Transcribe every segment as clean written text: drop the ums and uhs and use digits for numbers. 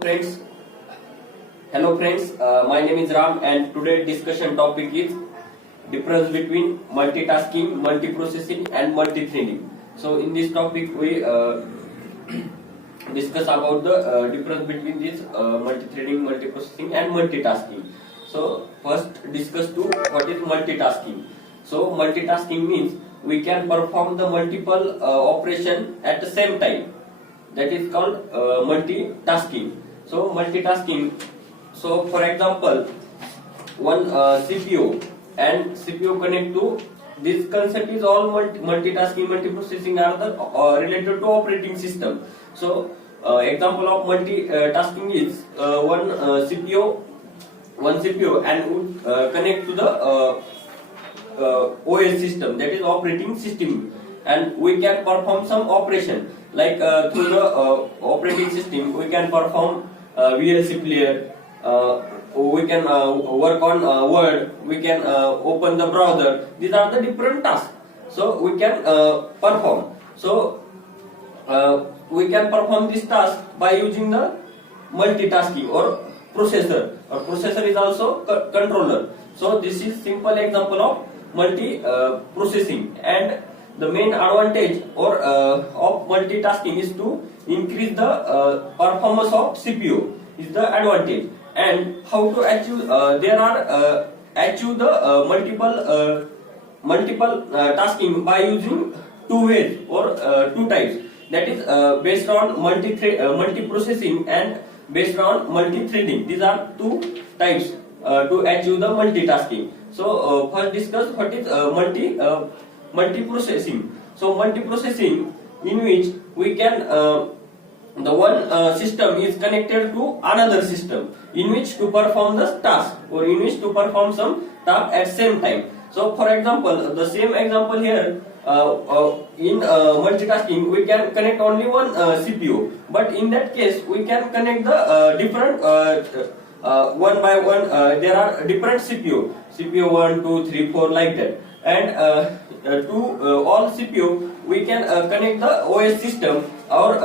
Friends, hello friends. My name is Ram, and today discussion topic is difference between multitasking, multiprocessing, and multithreading. So in this topic, we discuss about the difference between this multithreading, multiprocessing, and multitasking. So first, discuss to what is multitasking. So multitasking means we can perform the multiple operation at the same time. That is called multitasking. So multitasking. So for example, one CPU and CPU connect to this concept is all multitasking, multiprocessing are the related to operating system. So example of multitasking is one CPU and would connect to the OS system, that is operating system, and we can perform some operation like through the operating system we can perform VLC player, we can work on Word, we can open the browser. These are the different tasks, so we can perform. So we can perform this task by using the multitasking or processor. Or processor is also controller. So this is simple example of processing, and the main advantage or of multitasking is to increase the performance of CPU is the advantage. And how to achieve there are achieve the multiple tasking by using two ways or two types, that is based on multiprocessing and based on multithreading. These are two types to achieve the multitasking. So first discuss what is multiprocessing. So multiprocessing, in which we can the one system is connected to another system in which to perform the task or in which to perform some task at same time. So for example, the same example here, in multitasking we can connect only one CPU, but in that case we can connect the different one by one. There are different CPU 1, 2, 3, 4 like that, and to all CPU we can connect the OS system or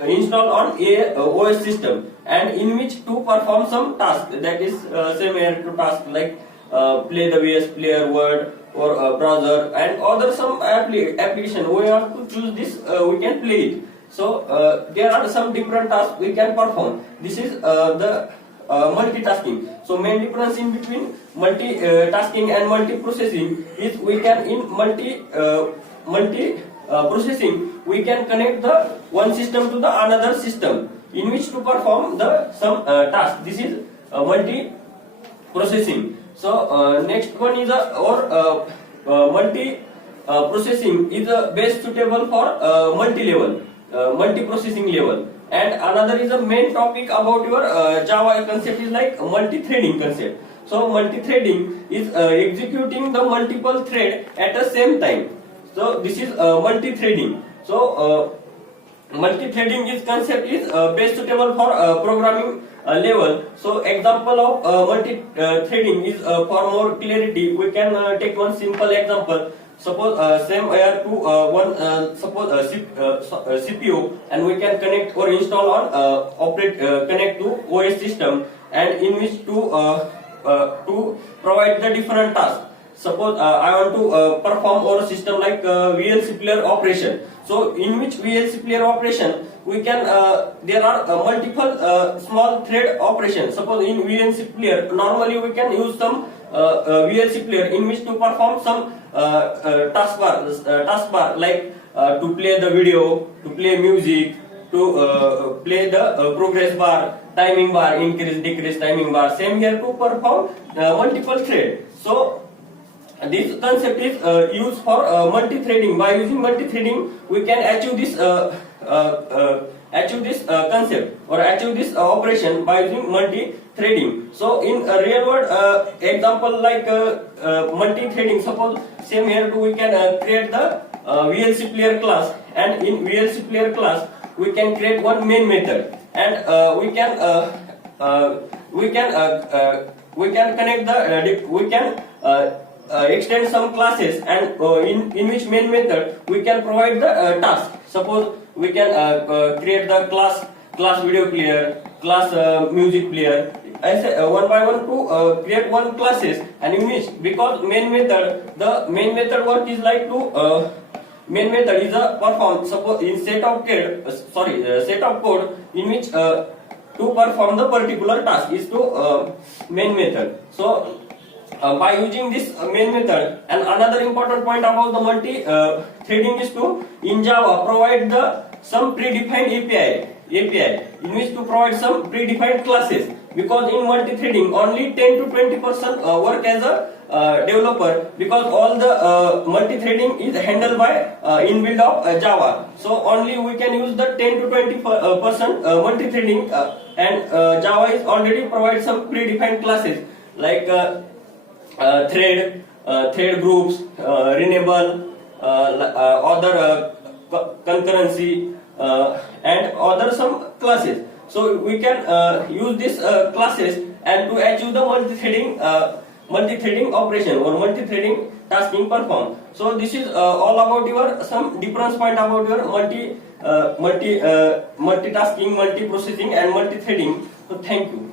install on a OS system, and in which to perform some task, that is same here to task like play the VS Player, Word, or browser, and other some application. We have to choose this, we can play it. So there are some different tasks we can perform. This is the multitasking. So main difference in between multitasking and multiprocessing is we can in processing we can connect the one system to the another system in which to perform the some task. This is multi-processing. So next one is multi-processing is best suitable for multi-level, multi-processing level. And another is a main topic about your Java concept is like multi-threading concept. So multi-threading is executing the multiple thread at the same time. So this is multi-threading. So multi-threading is concept is best suitable for programming level. So example of multi-threading is for more clarity. We can take one simple example. Suppose same here to one CPU, and we can connect or install on connect to OS system, and in which to provide the different tasks. Suppose I want to perform our system like VLC player operation. So in which VLC player operation we can there are multiple small thread operations. Suppose in VLC player normally we can use some VLC player in which to perform some taskbar like to play the video, to play music, to play the progress bar, timing bar, increase decrease timing bar. Same here to perform multiple thread. So this concept is used for multi-threading. By using multi-threading, we can achieve this concept or achieve this operation by using multi-threading. So in a real world example like multi-threading, suppose same here too we can create the VLC player class, and in VLC player class we can create one main method, and we can connect the we can extend some classes, and in which main method we can provide the task. Suppose we can create the class video player, class music player. ऐसे one by one to create one classes, and in which, because main method work is like to main method is a perform, suppose in set of code in which to perform the particular task is to main method. So by using this main method, and another important point about the multi threading is to, in Java, provide the some predefined API in which to provide some predefined classes, because in multi-threading only 10 to 20% work as a developer, because all the multi-threading is handled by inbuilt of Java. So only we can use the 10 to 20% multi-threading, and Java is already provide some predefined classes like thread groups, renewable, other concurrency, and other some classes. So we can use these classes and to achieve the multi-threading operation or multi-threading tasking perform. So this is all about your some difference point about your multitasking, multi-processing, and multi-threading. So thank you.